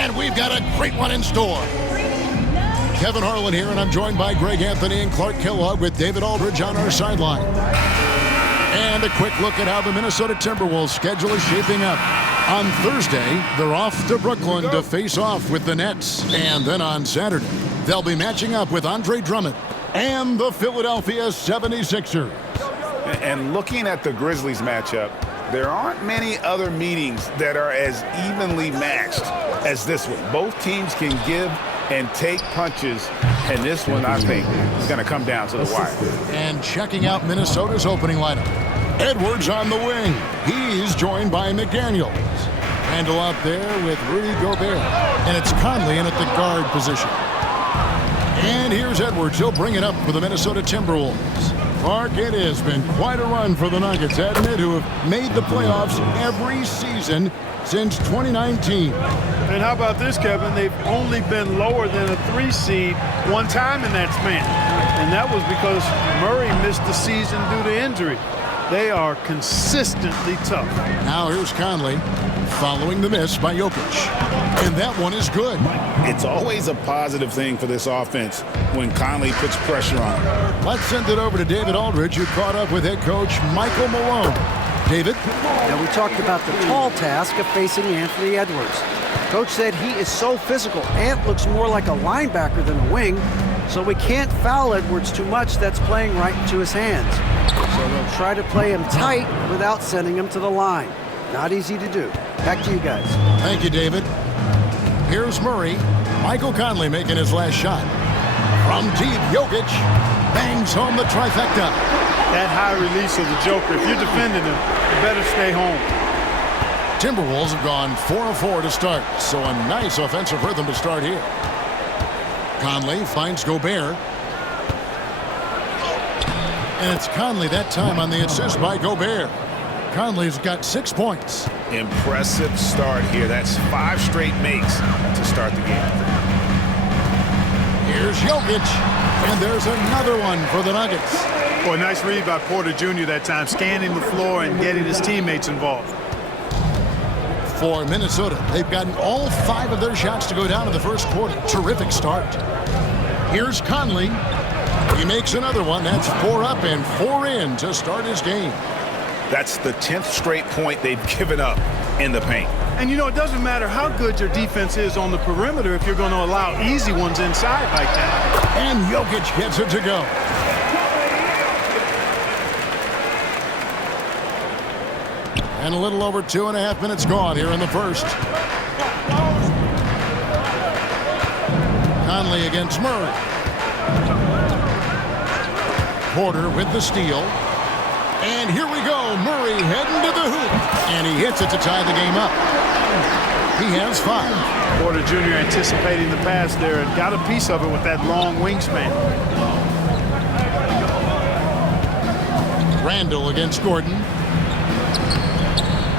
And we've got a great one in store. Kevin Harlan here, and I'm joined by Greg Anthony and Clark Kellogg with David Aldridge on our sideline. And a quick look at how the Minnesota Timberwolves schedule is shaping up. On Thursday, they're off to Brooklyn to face off with the Nets. And then on Saturday, they'll be matching up with Andre Drummond and the Philadelphia 76ers. And looking at the Grizzlies matchup, there aren't many other meetings that are as evenly matched as this one. Both teams can give and take punches, and this one, I think, is going to come down to the wire. And checking out Minnesota's opening lineup. Edwards on the wing. He's joined by McDaniels. Randall up there with Rudy Gobert. And it's Conley in at the guard position. And here's Edwards. He'll bring it up for the Minnesota Timberwolves. Clark, it has been quite a run for the Nuggets, hasn't it, who have made the playoffs every season since 2019. And how about this, Kevin? They've only been lower than a 3 seed one time in that span. And that was because Murray missed the season due to injury. They are consistently tough. Now here's Conley following the miss by Jokic. And that one is good. It's always a positive thing for this offense when Conley puts pressure on him. Let's send it over to David Aldridge, who caught up with head coach Michael Malone. David? Now, we talked about the tall task of facing Anthony Edwards. Coach said he is so physical. Ant looks more like a linebacker than a wing, so we can't foul Edwards too much. That's playing right into his hands. So they'll try to play him tight without sending him to the line. Not easy to do. Back to you guys. Thank you, David. Here's Murray. Michael Conley making his last shot. From deep, Jokic bangs home the trifecta. That high release of the Joker, if you're defending him, you better stay home. Timberwolves have gone 4 of 4 to start, so a nice offensive rhythm to start here. Conley finds Gobert. And it's Conley that time on the assist by Gobert. Conley's got 6 points. Impressive start here. That's 5 straight makes to start the game. Here's Jokic. And there's another one for the Nuggets. Boy, nice read by Porter Jr. that time, scanning the floor and getting his teammates involved. For Minnesota, they've gotten all 5 of their shots to go down in the first quarter. Terrific start. Here's Conley. He makes another one. That's 4 up and 4 in to start his game. That's the 10th straight point they've given up in the paint. And, you know, it doesn't matter how good your defense is on the perimeter if you're going to allow easy ones inside like that. And Jokic gets it to go. And a little over 2.5 minutes gone here in the first. Conley against Murray. Porter with the steal. And here we go. Murray heading to the hoop. And he hits it to tie the game up. He has 5. Porter Jr. anticipating the pass there and got a piece of it with that long wingspan. Randall against Gordon.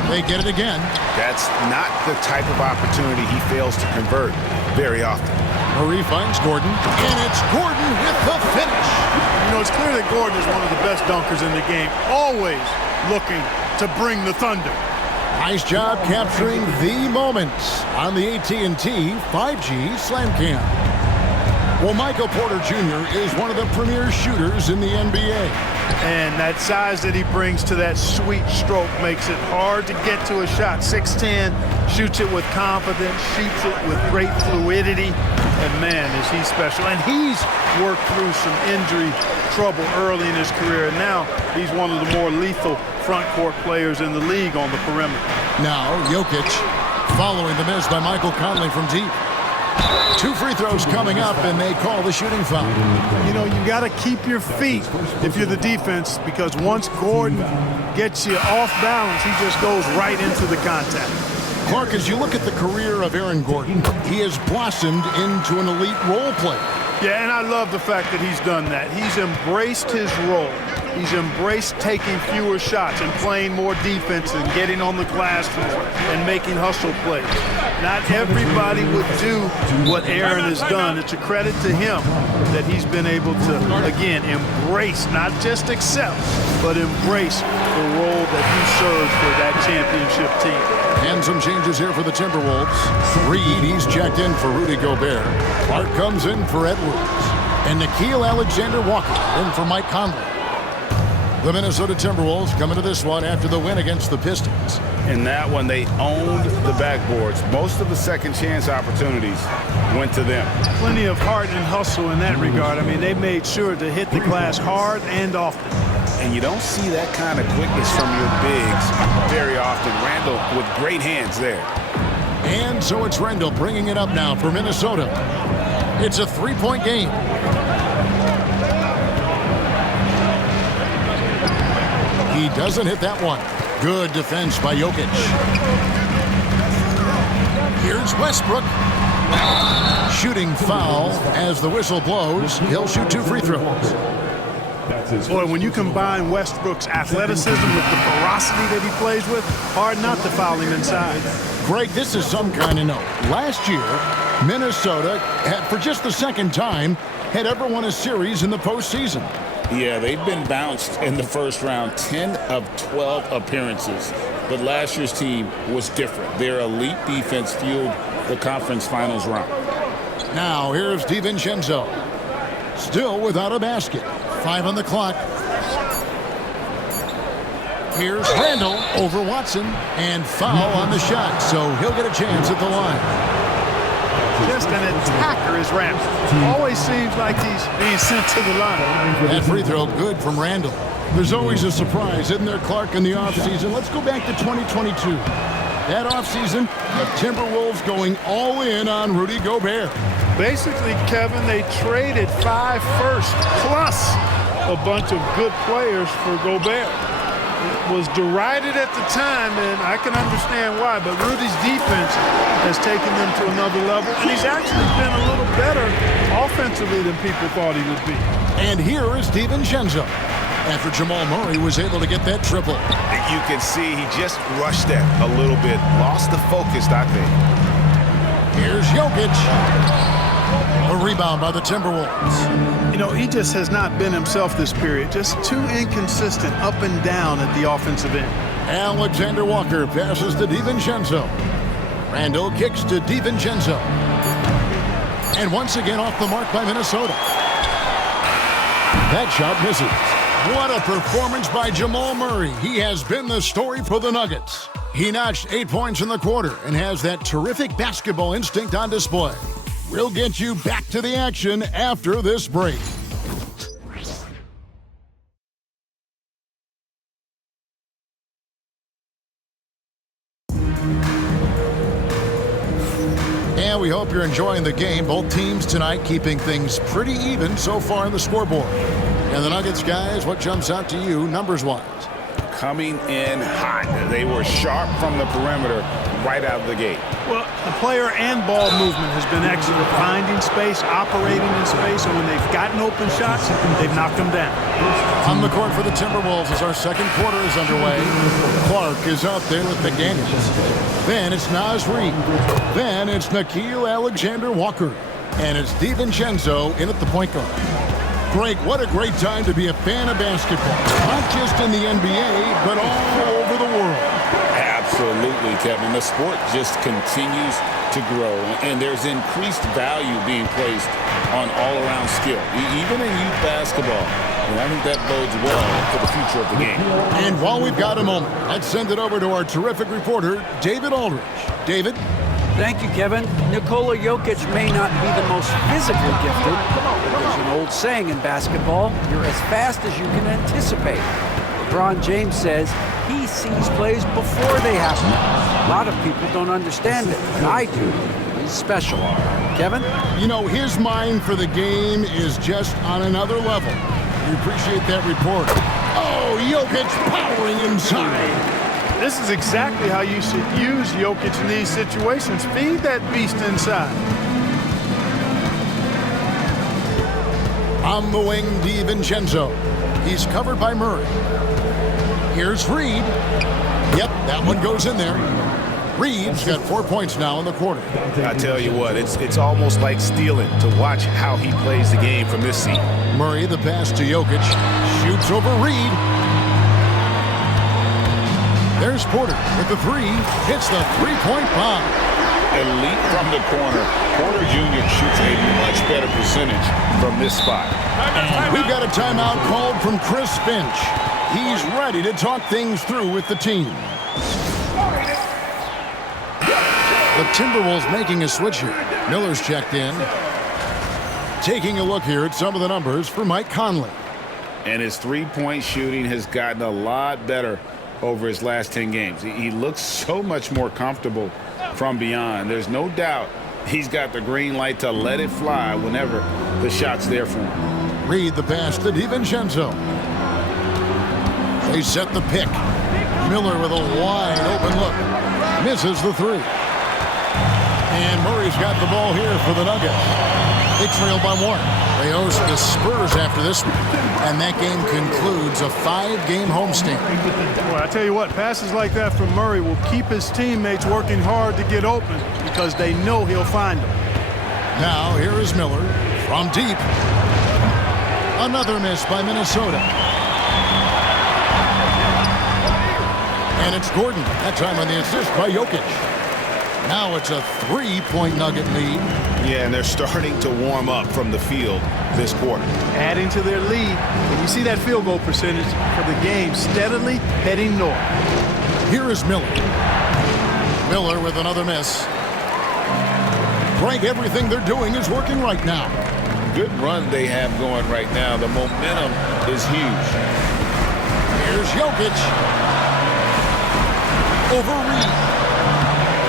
They get it again. That's not the type of opportunity he fails to convert very often. Murray finds Gordon, and it's Gordon with the finish. You know, it's clear that Gordon is one of the best dunkers in the game, always looking to bring the thunder. Nice job capturing the moments on the AT&T 5G Slam Cam. Well, Michael Porter Jr. is one of the premier shooters in the NBA. And that size that he brings to that sweet stroke makes it hard to get to a shot. 6'10", shoots it with confidence, shoots it with great fluidity. And, man, is he special. And he's worked through some injury trouble early in his career. And now he's one of the more lethal front court players in the league on the perimeter. Now Jokic following the miss by Michael Conley from deep. 2 free throws coming up, and they call the shooting foul. You know, you got to keep your feet if you're the defense, because once Gordon gets you off balance, he just goes right into the contact. Clark, as you look at the career of Aaron Gordon, he has blossomed into an elite role player. Yeah, and I love the fact that he's done that. He's embraced his role. He's embraced taking fewer shots and playing more defense and getting on the glass floor and making hustle plays. Not everybody would do what Aaron has done. It's a credit to him that he's been able to, again, embrace, not just accept, but embrace the role that he serves for that championship team. And some changes here for the Timberwolves. Reed, he's checked in for Rudy Gobert. Clark comes in for Edwards. And Nickeil Alexander-Walker in for Mike Conley. The Minnesota Timberwolves coming to this one after the win against the Pistons. In that one, they owned the backboards. Most of the second chance opportunities went to them. Plenty of heart and hustle in that regard. I mean, they made sure to hit the glass hard and often. And you don't see that kind of quickness from your bigs very often. Randall with great hands there. And so it's Randall bringing it up now for Minnesota. It's a three-point game. He doesn't hit that one. Good defense by Jokic. Here's Westbrook. Shooting foul as the whistle blows. He'll shoot 2 free throws. Boy, when you combine Westbrook's athleticism with the ferocity that he plays with, hard not to foul him inside. Greg, this is some kind of note. Last year, Minnesota had, for just the second time, had ever won a series in the postseason. Yeah, they've been bounced in the first round, 10 of 12 appearances. But last year's team was different. Their elite defense fueled the conference finals run. Now, here's DiVincenzo. Still without a basket. 5 on the clock. Here's Randall over Watson. And foul on the shot, so he'll get a chance at the line. Just an attacker is Randall. Always seems like he's being sent to the line. That free throw good from Randall. There's always a surprise, isn't there, Clark, in the offseason? Let's go back to 2022. That offseason, the Timberwolves going all in on Rudy Gobert. Basically, Kevin, they traded 5 firsts plus a bunch of good players for Gobert. It was derided at the time, and I can understand why, but Rudy's defense has taken them to another level, and he's actually been a little better offensively than people thought he would be. And here is DiVincenzo. After Jamal Murray was able to get that triple. You can see he just rushed that a little bit. Lost the focus, I think. Here's Jokic. A rebound by the Timberwolves. You know, he just has not been himself this period. Just too inconsistent up and down at the offensive end. Alexander Walker passes to DiVincenzo. Randall kicks to DiVincenzo. And once again off the mark by Minnesota. That shot misses. What a performance by Jamal Murray. He has been the story for the Nuggets. He notched 8 points in the quarter and has that terrific basketball instinct on display. We'll get you back to the action after this break. And we hope you're enjoying the game. Both teams tonight keeping things pretty even so far in the scoreboard. And the Nuggets, guys, what jumps out to you numbers-wise? Coming in hot. They were sharp from the perimeter right out of the gate. Well, the player and ball movement has been excellent. Finding space, operating in space, and when they've gotten open shots, they've knocked them down. On the court for the Timberwolves as our second quarter is underway. Clark is out there with McDaniels. Then it's Naz Reid. Then it's Nickeil Alexander-Walker. And it's DiVincenzo in at the point guard. Greg, what a great time to be a fan of basketball. Not just in the NBA, but all over the world. Absolutely, Kevin. The sport just continues to grow, and there's increased value being placed on all-around skill, even in youth basketball. And I think that bodes well for the future of the game. And while we've got a moment, let's send it over to our terrific reporter, David Aldridge. David? Thank you, Kevin. Nikola Jokic may not be the most physically gifted, but there's an old saying in basketball, you're as fast as you can anticipate. LeBron James says he sees plays before they happen. A lot of people don't understand it, but I do. He's special. Kevin? You know, his mind for the game is just on another level. We appreciate that report. Oh, Jokic powering inside. This is exactly how you should use Jokic in these situations. Feed that beast inside. On the wing, DiVincenzo. He's covered by Murray. Here's Reed. Yep, that one goes in there. Reed's got 4 points now in the quarter. I tell you what, it's almost like stealing to watch how he plays the game from this seat. Murray, the pass to Jokic. Shoots over Reed. There's Porter with the three. Hits the three-point bomb. Elite from the corner. Porter Jr. shoots a much better percentage from this spot. And we've got a timeout called from Chris Finch. He's ready to talk things through with the team. The Timberwolves making a switch here. Miller's checked in. Taking a look here at some of the numbers for Mike Conley. And his three-point shooting has gotten a lot better over his last 10 games. He looks so much more comfortable from beyond. There's no doubt he's got the green light to let it fly whenever the shot's there for him. Reed the pass to DiVincenzo. They set the pick. Miller with a wide open look. Misses the three. And Murray's got the ball here for the Nuggets. They trail by one. They host the Spurs after this one. And that game concludes a 5-game homestand. Well, I tell you what, passes like that from Murray will keep his teammates working hard to get open because they know he'll find them. Now, here is Miller from deep. Another miss by Minnesota. And it's Gordon. That time on the assist by Jokic. Now it's a 3-point Nugget lead. Yeah, and they're starting to warm up from the field this quarter. Adding to their lead, and you see that field goal percentage for the game steadily heading north. Here is Miller. Miller with another miss. Frank, everything they're doing is working right now. Good run they have going right now. The momentum is huge. Here's Jokic. Over Reed.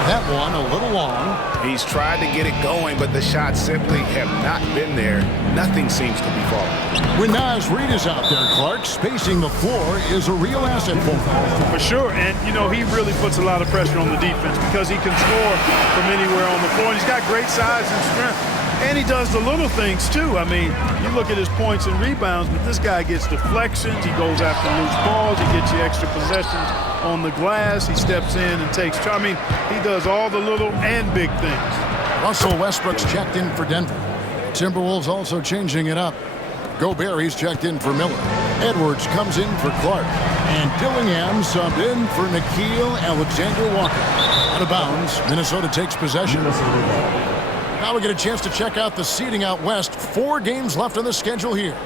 That one a little long. He's tried to get it going, but the shots simply have not been there. Nothing seems to be falling. When Naz Reid is out there, Clark, spacing the floor is a real asset for him. For sure, and you know, he really puts a lot of pressure on the defense because he can score from anywhere on the floor, and he's got great size and strength. And he does the little things, too. I mean, you look at his points and rebounds, but this guy gets deflections. He goes after loose balls. He gets you extra possessions on the glass. He steps in and takes charge. I mean, he does all the little and big things. Russell Westbrook's checked in for Denver. Timberwolves also changing it up. Gobert, he's checked in for Miller. Edwards comes in for Clark. And Dillingham subbed in for Nickeil Alexander-Walker. Out of bounds, Minnesota takes possession. Now we get a chance to check out the seeding out west. 4 games left on the schedule here.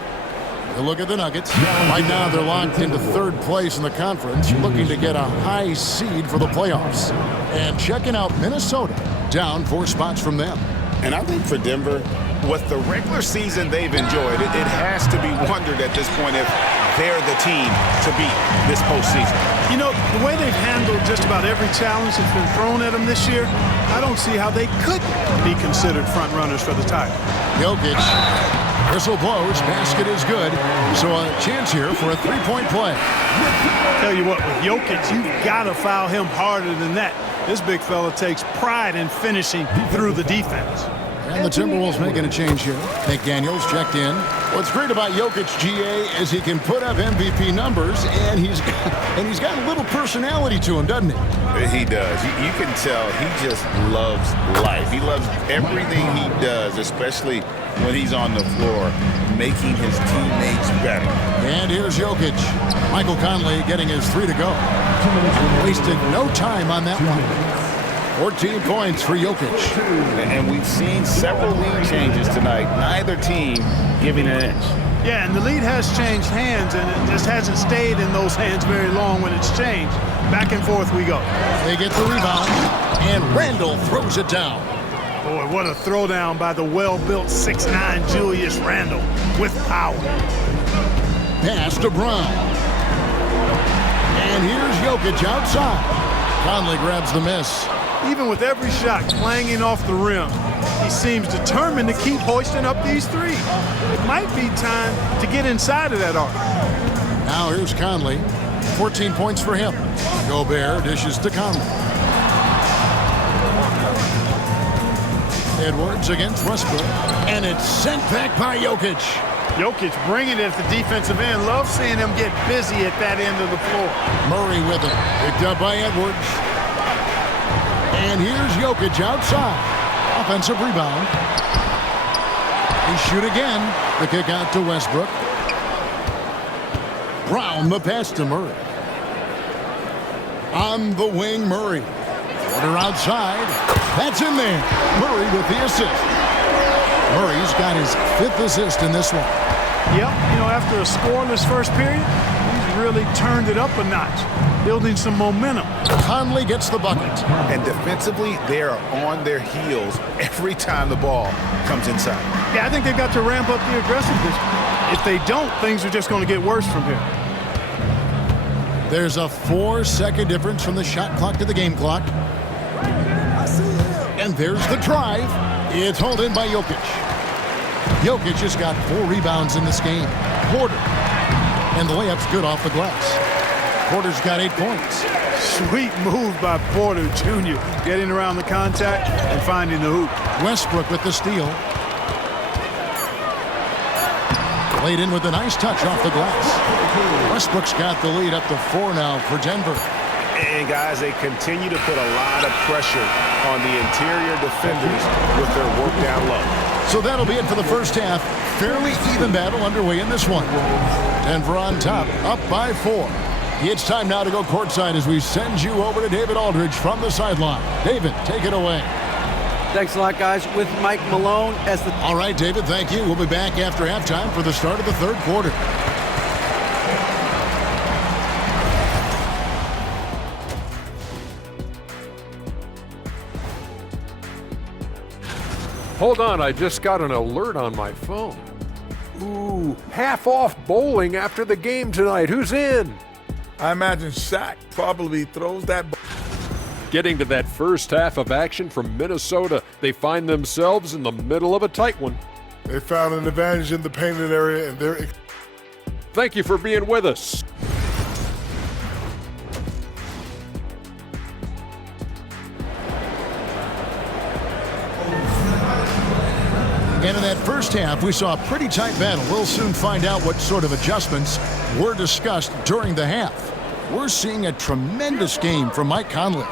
You look at the Nuggets. Right now they're locked into 3rd place in the conference, looking to get a high seed for the playoffs. And checking out Minnesota, down 4 spots from them. And I think for Denver, with the regular season they've enjoyed, it has to be wondered at this point if they're the team to beat this postseason. You know, the way they've handled just about every challenge that's been thrown at them this year, I don't see how they could be considered front runners for the title. Jokic, whistle blows, basket is good. So a chance here for a 3-point play. Tell you what, with Jokic, you've got to foul him harder than that. This big fella takes pride in finishing through the defense. And the Timberwolves making a change here. McDaniels checked in. What's great about Jokic, GA, is he can put up MVP numbers, and he's got a little personality to him, doesn't he? He does. You can tell he just loves life. He loves everything he does, especially when he's on the floor, making his teammates better. And here's Jokic. Michael Conley getting his 3 to go. Wasted no time on that one. 14 points for Jokic. And we've seen several lead changes tonight. Neither team giving an inch. Yeah, and the lead has changed hands, and it just hasn't stayed in those hands very long when it's changed. Back and forth we go. They get the rebound, and Randle throws it down. Boy, what a throwdown by the well-built 6'9" Julius Randle with power. Pass to Brown. And here's Jokic outside. Conley grabs the miss. Even with every shot clanging off the rim, he seems determined to keep hoisting up these threes. It might be time to get inside of that arc. Now here's Conley. 14 points for him. Gobert dishes to Conley. Edwards against Westbrook. And it's sent back by Jokic. Jokic bringing it at the defensive end. Love seeing him get busy at that end of the floor. Murray with it. Picked up by Edwards. And here's Jokic outside. Offensive rebound. They shoot again. The kick out to Westbrook. Brown the pass to Murray. On the wing, Murray. Porter outside. That's in there. Murray with the assist. Murray's got his 5th assist in this one. Yep, after a scoreless first period, he's really turned it up a notch, building some momentum. Conley gets the bucket. And defensively, they are on their heels every time the ball comes inside. Yeah, I think they've got to ramp up the aggressiveness. If they don't, things are just going to get worse from here. There's a 4-second difference from the shot clock to the game clock. And there's the drive. It's hauled in by Jokic. Jokic has got 4 rebounds in this game. Porter. And the layup's good off the glass. Porter's got 8 points. Sweet move by Porter Jr. Getting around the contact and finding the hoop. Westbrook with the steal. Laid in with a nice touch off the glass. Westbrook's got the lead up to 4 now for Denver. And guys, they continue to put a lot of pressure on the interior defenders with their work down low. So that'll be it for the first half. Fairly even battle underway in this one. Denver on top, up by 4. It's time now to go courtside as we send you over to David Aldridge from the sideline. David, take it away. Thanks a lot, guys. With Mike Malone as the... All right, David, thank you. We'll be back after halftime for the start of the third quarter. Hold on, I just got an alert on my phone. Ooh, half off bowling after the game tonight. Who's in? I imagine Shaq probably throws that ball. Getting to that first half of action from Minnesota, they find themselves in the middle of a tight one. They found an advantage in the painted area, and they're... Thank you for being with us. And in that first half, we saw a pretty tight battle. We'll soon find out what sort of adjustments were discussed during the half. We're seeing a tremendous game from Mike Conley.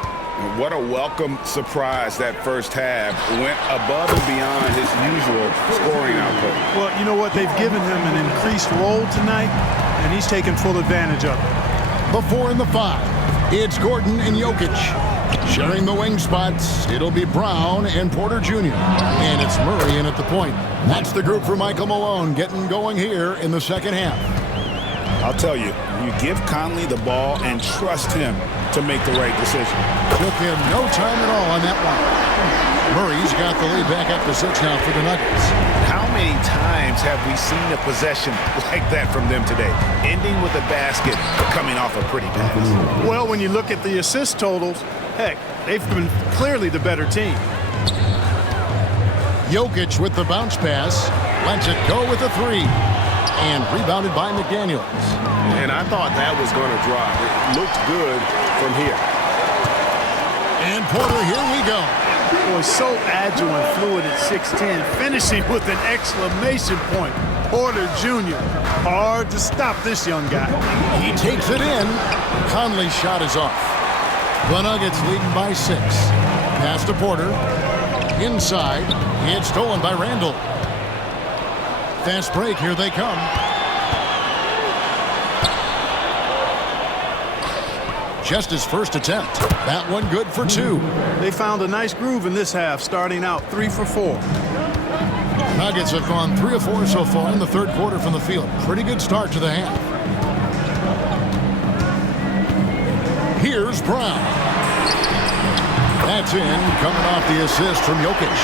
What a welcome surprise that first half. Went above and beyond his usual scoring output. Well, you know what? They've given him an increased role tonight, and he's taken full advantage of it. Before in the 5, it's Gordon and Jokic. Sharing the wing spots, it'll be Brown and Porter Jr. And it's Murray in at the point. That's the group for Michael Malone getting going here in the second half. I'll tell you, you give Conley the ball and trust him to make the right decision. Took him no time at all on that one. Murray's got the lead back up to 6 now for the Nuggets. How many times have we seen a possession like that from them today, ending with a basket coming off a pretty pass? Well, when you look at the assist totals, heck, they've been clearly the better team. Jokic with the bounce pass. Lets it go with a 3. And rebounded by McDaniels. And I thought that was going to drop. It looked good from here. And Porter, here we go. Boy, so agile and fluid at 6'10", finishing with an exclamation point. Porter Jr. Hard to stop this young guy. He takes it in. Conley's shot is off. The Nuggets leading by 6. Pass to Porter. Inside. It's stolen by Randall. Fast break. Here they come. Just his first attempt. That one good for 2. They found a nice groove in this half, starting out 3 for 4. Nuggets have gone 3 of 4 so far in the third quarter from the field. Pretty good start to the half. Here's Brown. That's in, coming off the assist from Jokic.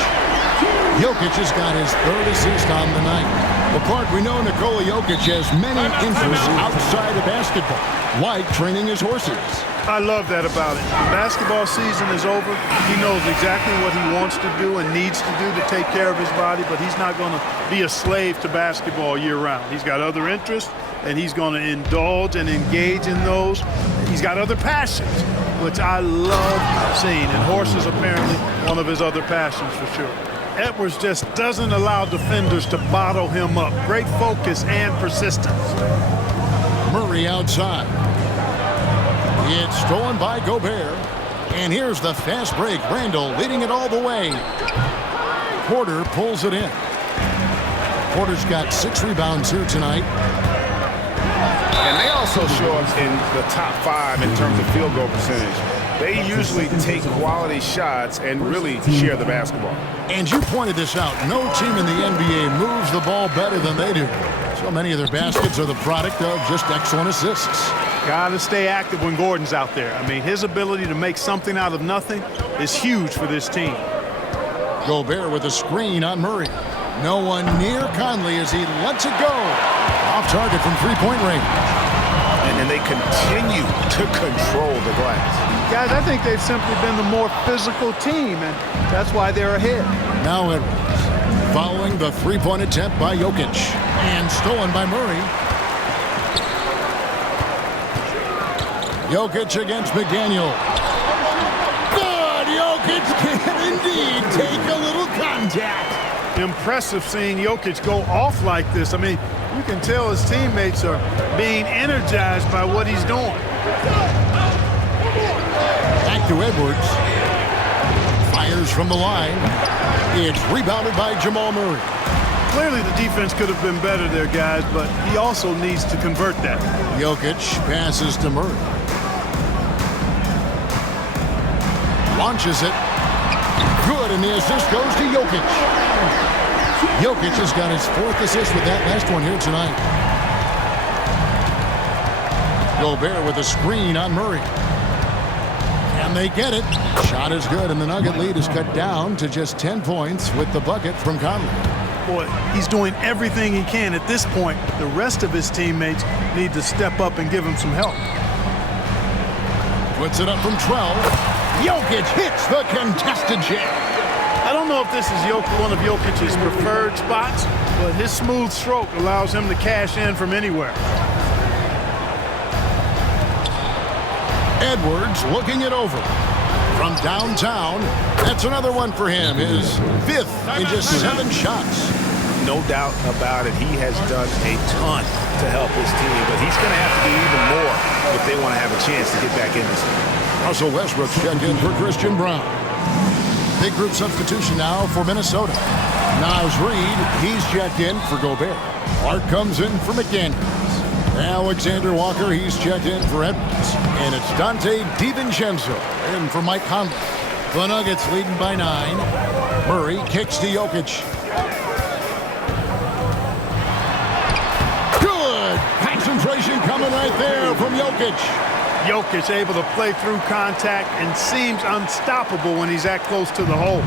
Jokic has got his 3rd assist on the night. Well, Clark, we know Nikola Jokic has many interests outside of basketball, like training his horses. I love that about it. The basketball season is over. He knows exactly what he wants to do and needs to do to take care of his body, but he's not going to be a slave to basketball year-round. He's got other interests, and he's going to indulge and engage in those. He's got other passions, which I love seeing, and horses apparently one of his other passions for sure. Edwards just doesn't allow defenders to bottle him up. Great focus and persistence. Murray outside. It's stolen by Gobert. And here's the fast break. Randall leading it all the way. Porter pulls it in. Porter's got 6 rebounds here tonight. And they also show up in the top 5 in terms of field goal percentage. They usually take quality shots and really share the basketball. And you pointed this out. No team in the NBA moves the ball better than they do. So many of their baskets are the product of just excellent assists. Got to stay active when Gordon's out there. I mean, his ability to make something out of nothing is huge for this team. Gobert with a screen on Murray. No one near Conley as he lets it go. Off target from three-point range. And then they continue to control the glass. Guys, I think they've simply been the more physical team, and that's why they're ahead. Now Edwards following the three-point attempt by Jokic and stolen by Murray. Jokic against McDaniel. Good! Jokic can indeed take a little contact. Impressive seeing Jokic go off like this. I mean, you can tell his teammates are being energized by what he's doing. Back to Edwards. Fires from the line. It's rebounded by Jamal Murray. Clearly the defense could have been better there, guys, but he also needs to convert that. Jokic passes to Murray. Launches it. Good, and the assist goes to Jokic. Jokic has got his 4th assist with that last one here tonight. Gobert with a screen on Murray. And they get it. Shot is good, and the Nugget lead is cut down to just 10 points with the bucket from Conley. Boy, he's doing everything he can at this point. The rest of his teammates need to step up and give him some help. Puts it up from 12. Jokic hits the contested jam. I don't know if this is one of Jokic's preferred spots, but his smooth stroke allows him to cash in from anywhere. Edwards looking it over. From downtown, that's another one for him. His 5th in just 7 shots. No doubt about it. He has done a ton to help his team, but he's going to have to do even more if they want to have a chance to get back in this game. Russell Westbrook's checked in for Christian Brown. Big group substitution now for Minnesota. Naz Reid, he's checked in for Gobert. Art comes in for McDaniels. Alexander Walker, he's checked in for Edwards. And it's Dante DiVincenzo in for Mike Conley. The Nuggets leading by 9. Murray kicks to Jokic. Good! Concentration coming right there from Jokic. Jokic able to play through contact and seems unstoppable when he's that close to the hole.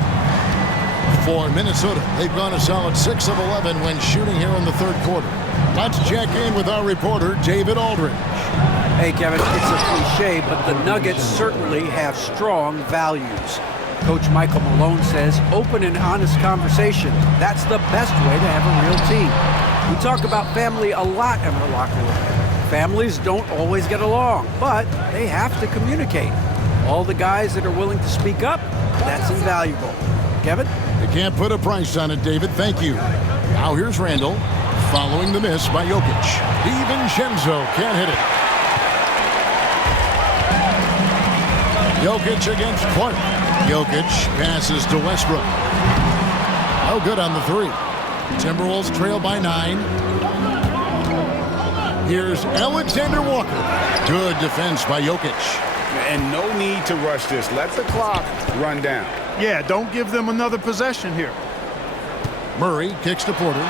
For Minnesota, they've gone a solid 6 of 11 when shooting here in the 3rd quarter. Let's check in with our reporter, David Aldridge. Hey, Kevin, it's a cliche, but the Nuggets certainly have strong values. Coach Michael Malone says open and honest conversation. That's the best way to have a real team. We talk about family a lot in our locker room. Families don't always get along, but they have to communicate. All the guys that are willing to speak up, that's invaluable. Kevin? They can't put a price on it, David. Thank you. Now here's Randall, following the miss by Jokic. DiVincenzo can't hit it. Jokic against Clark. Jokic passes to Westbrook. No good on the 3. Timberwolves trail by 9. Here's Alexander Walker. Good defense by Jokic. And no need to rush this. Let the clock run down. Yeah, don't give them another possession here. Murray kicks to Porter.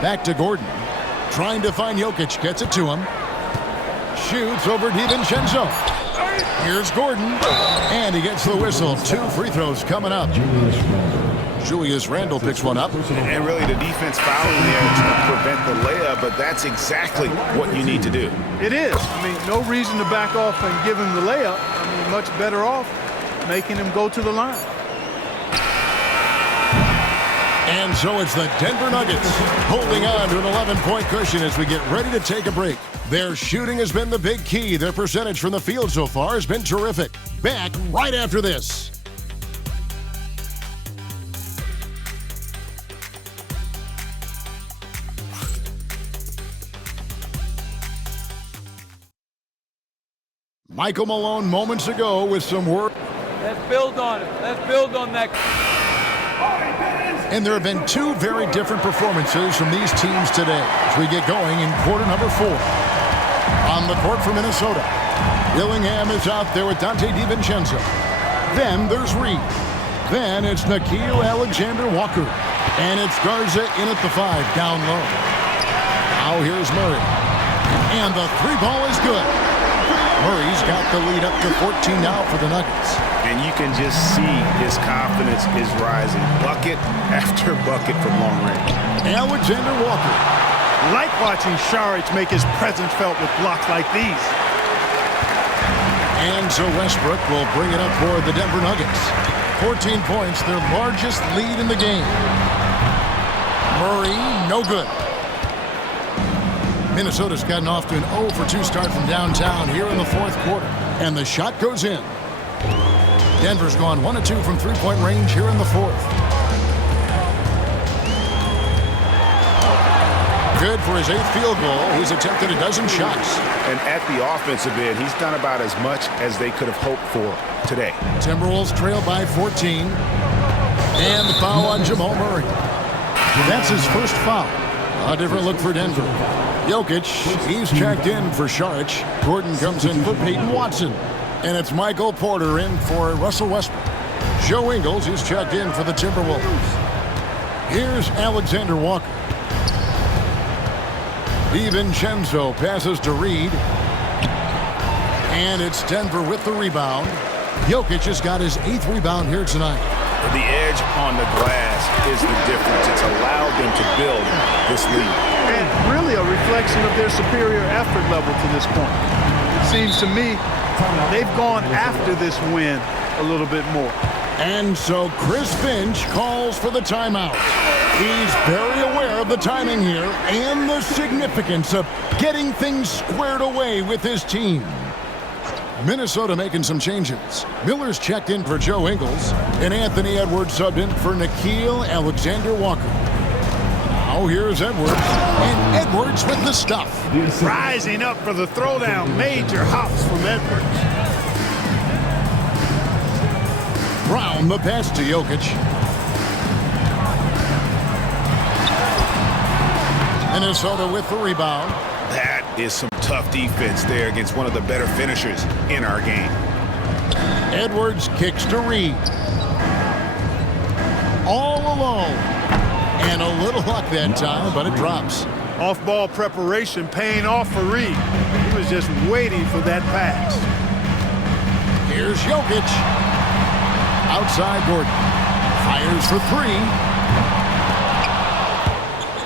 Back to Gordon. Trying to find Jokic. Gets it to him. Shoots over DiVincenzo. Here's Gordon. And he gets the whistle. 2 free throws coming up. Julius Randle picks one up. And really the defense fouling there to prevent the layup, but that's exactly what you need to do. It is. I mean, no reason to back off and give him the layup. I mean, much better off making him go to the line. And so it's the Denver Nuggets holding on to an 11-point cushion as we get ready to take a break. Their shooting has been the big key. Their percentage from the field so far has been terrific. Back right after this. Michael Malone moments ago with some work. Let's build on it. Let's build on that. And there have been two very different performances from these teams today as we get going in quarter number 4. On the court for Minnesota, Dillingham is out there with Dante DiVincenzo. Then there's Reed. Then it's Nickeil Alexander-Walker. And it's Garza in at the 5, down low. Now here's Murray. And the 3-ball is good. Murray's got the lead up to 14 now for the Nuggets. And you can just see his confidence is rising. Bucket after bucket from long range. Alexander-Walker. Like watching Saric make his presence felt with blocks like these. And so Westbrook will bring it up for the Denver Nuggets. 14 points, their largest lead in the game. Murray, no good. Minnesota's gotten off to an 0-for-2 start from downtown here in the 4th quarter. And the shot goes in. Denver's gone 1-2 from three-point range here in the 4th. Good for his 8th field goal. He's attempted a dozen shots. And at the offensive end, he's done about as much as they could have hoped for today. Timberwolves trail by 14. And the foul on Jamal Murray. That's his first foul. A different look for Denver. Jokic, he's checked in for Saric. Gordon comes in for Peyton Watson. And it's Michael Porter in for Russell Westbrook. Joe Ingles, he's checked in for the Timberwolves. Here's Alexander-Walker. DiVincenzo passes to Reed. And it's Denver with the rebound. Jokic has got his 8th rebound here tonight. The edge on the glass is the difference. It's allowed them to build this lead. And really a reflection of their superior effort level to this point. It seems to me they've gone after this win a little bit more. And so Chris Finch calls for the timeout. He's very aware of the timing here and the significance of getting things squared away with his team. Minnesota making some changes. Miller's checked in for Joe Ingles, and Anthony Edwards subbed in for Nickeil Alexander-Walker. Now here's Edwards, and Edwards with the stuff. Rising up for the throwdown. Major hops from Edwards. Brown the pass to Jokic. Minnesota with the rebound. That is some tough defense there against one of the better finishers in our game. Edwards kicks to Reed. All alone. And a little luck that time, but it drops. Off-ball preparation paying off for Reed. He was just waiting for that pass. Here's Jokic. Outside Gordon. Fires for 3.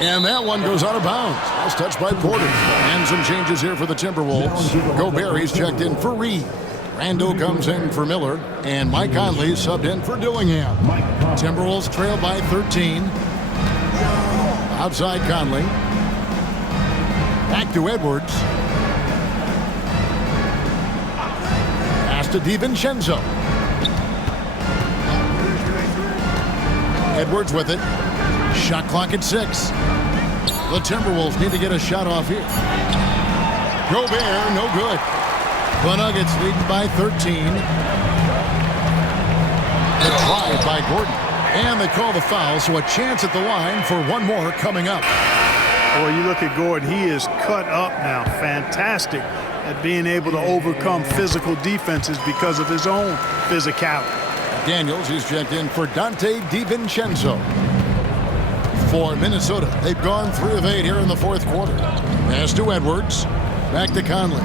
And that one goes out of bounds. That's touched by Porter. And some changes here for the Timberwolves. Gobert checked in for Reed. Randall comes in for Miller. And Mike Conley subbed in for Dillingham. Timberwolves trail by 13. Outside Conley. Back to Edwards. Pass to DiVincenzo. Edwards with it. Shot clock at 6. The Timberwolves need to get a shot off here. Gobert, no good. The Nuggets lead by 13. The drive by Gordon. And they call the foul, so a chance at the line for one more coming up. Boy, you look at Gordon. He is cut up now. Fantastic at being able to overcome physical defenses because of his own physicality. Daniels is checked in for Dante DiVincenzo. For Minnesota, they've gone 3 of 8 here in the 4th quarter. Pass to Edwards. Back to Conley.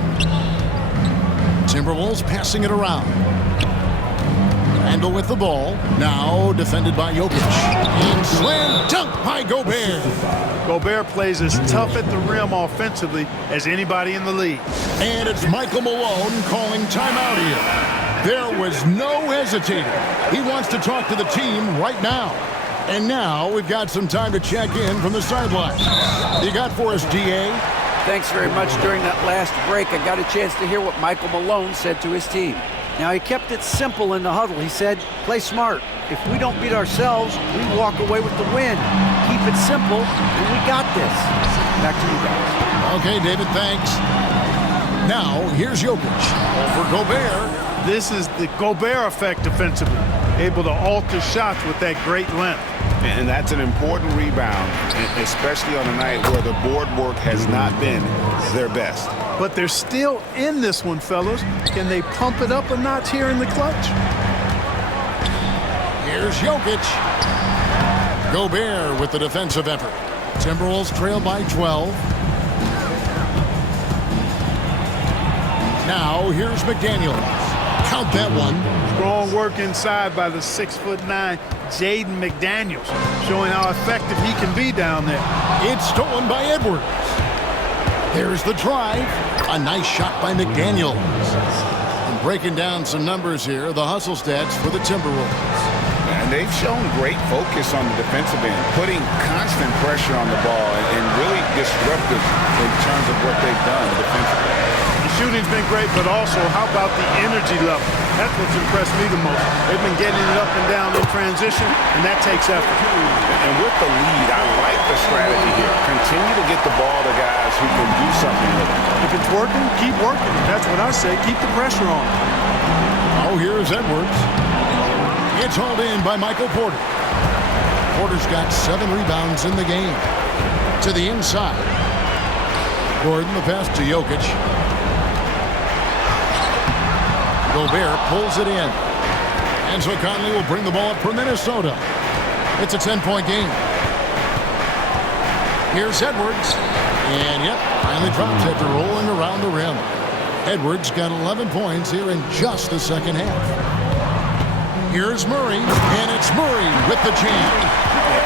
Timberwolves passing it around. Randall with the ball. Now defended by Jokic. And slam dunk by Gobert. Gobert plays as tough at the rim offensively as anybody in the league. And it's Michael Malone calling timeout here. There was no hesitating. He wants to talk to the team right now. And now we've got some time to check in from the sideline. You got for us, DA? Thanks very much. During that last break, I got a chance to hear what Michael Malone said to his team. Now, he kept it simple in the huddle. He said, play smart. If we don't beat ourselves, we walk away with the win. Keep it simple, and we got this. Back to you guys. Okay, David, thanks. Now, here's Jokic. Over Gobert. This is the Gobert effect defensively, able to alter shots with that great length. And that's an important rebound, especially on a night where the board work has not been their best. But they're still in this one, fellas. Can they pump it up a notch here in the clutch? Here's Jokic. Gobert with the defensive effort. Timberwolves trail by 12. Now here's McDaniels. Count that one. Strong work inside by the 6'9" Jaden McDaniels, showing how effective he can be down there. It's stolen by Edwards. There's the drive. A nice shot by McDaniels. And breaking down some numbers here, the hustle stats for the Timberwolves. And they've shown great focus on the defensive end, putting constant pressure on the ball and really disruptive in terms of what they've done defensively. The shooting's been great, but also how about the energy level? That's what's impressed me the most. They've been getting it up and down in transition, and that takes effort. And with the lead, I like the strategy here. Continue to get the ball to guys who can do something with it. If it's working, keep working. That's what I say. Keep the pressure on. Oh, here's Edwards. It's hauled in by Michael Porter. Porter's got 7 rebounds in the game. To the inside. Gordon, the pass to Jokic. Gobert pulls it in. And so Conley will bring the ball up for Minnesota. It's a 10-point game. Here's Edwards. And yep, finally drops after rolling around the rim. Edwards got 11 points here in just the second half. Here's Murray, and it's Murray with the jam.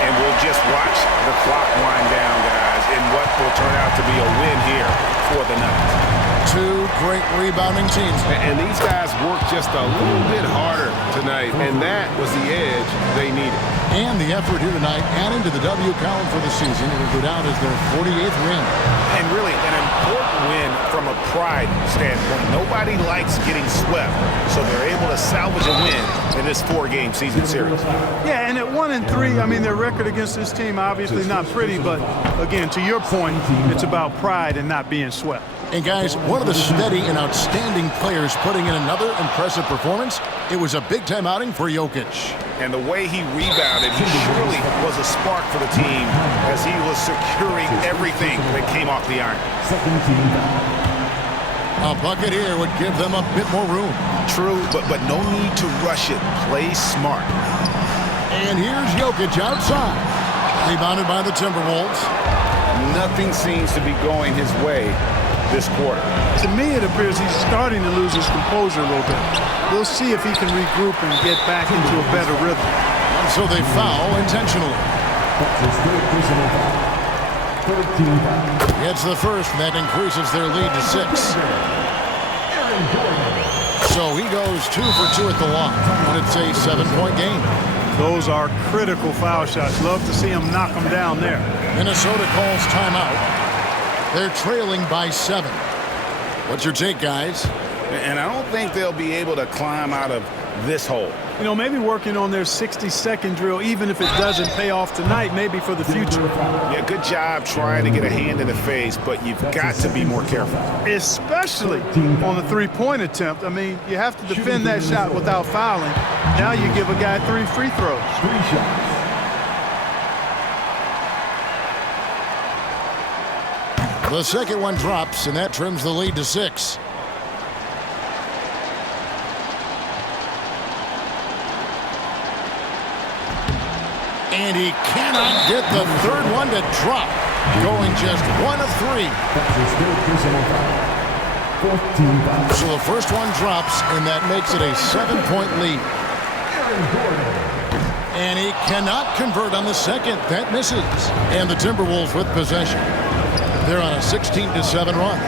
And we'll just watch the clock wind down, guys, in what will turn out to be a win here for the Nuggets. 2 great rebounding teams. And these guys worked just a little bit harder tonight, and that was the edge they needed. And the effort here tonight, adding to the W column for the season, it will go down as their 48th win. And really an important win from a pride standpoint. Nobody likes getting swept, so they're able to salvage a win in this 4-game season series. Yeah, and at 1-3, I mean, their record against this team obviously not pretty, but again, to your point, it's about pride and not being swept. And guys, one of the steady and outstanding players putting in another impressive performance, it was a big-time outing for Jokic. And the way he rebounded, he surely was a spark for the team as he was securing everything that came off the iron. A bucket here would give them a bit more room. True, but no need to rush it. Play smart. And here's Jokic outside. Rebounded by the Timberwolves. Nothing seems to be going his way this quarter. To me, it appears he's starting to lose his composure a little bit. We'll see if he can regroup and get back into a better rhythm. And so they foul intentionally. It's the first, and that increases their lead to 6. So he goes 2 for 2 at the line, and it's a 7-point game. Those are critical foul shots. Love to see him knock them down there. Minnesota calls timeout. They're trailing by 7. What's your take, guys? And I don't think they'll be able to climb out of this hole. You know, maybe working on their 60-second drill, even if it doesn't pay off tonight, maybe for the future. Yeah, good job trying to get a hand in the face, but you've got to be more careful. Especially on the three-point attempt. I mean, you have to defend that shot without fouling. Now you give a guy 3 free throws. 3 shots. The second one drops, and that trims the lead to 6. And he cannot get the third one to drop. Going just 1 of 3. So the first one drops, and that makes it a 7-point lead. And he cannot convert on the second. That misses. And the Timberwolves with possession. They're on a 16-7 run.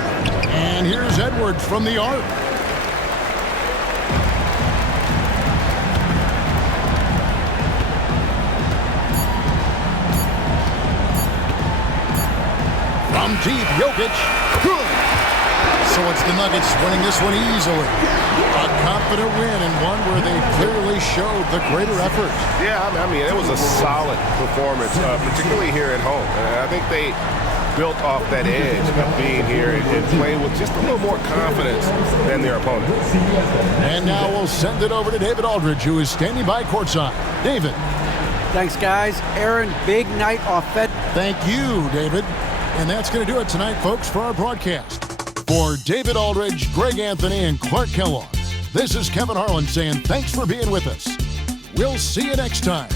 And here's Edwards from the arc. From deep, Jokic. Good. So it's the Nuggets winning this one easily. A confident win and one where they clearly showed the greater effort. Yeah, I mean, it was a solid performance, particularly here at home. I think they built off that edge of being here and playing with just a little more confidence than their opponent. And now we'll send it over to David Aldridge, who is standing by courtside. David. Thanks, guys. Aaron, big night offense. Thank you, David. And that's going to do it tonight, folks, for our broadcast. For David Aldridge, Greg Anthony, and Clark Kellogg, this is Kevin Harlan saying thanks for being with us. We'll see you next time.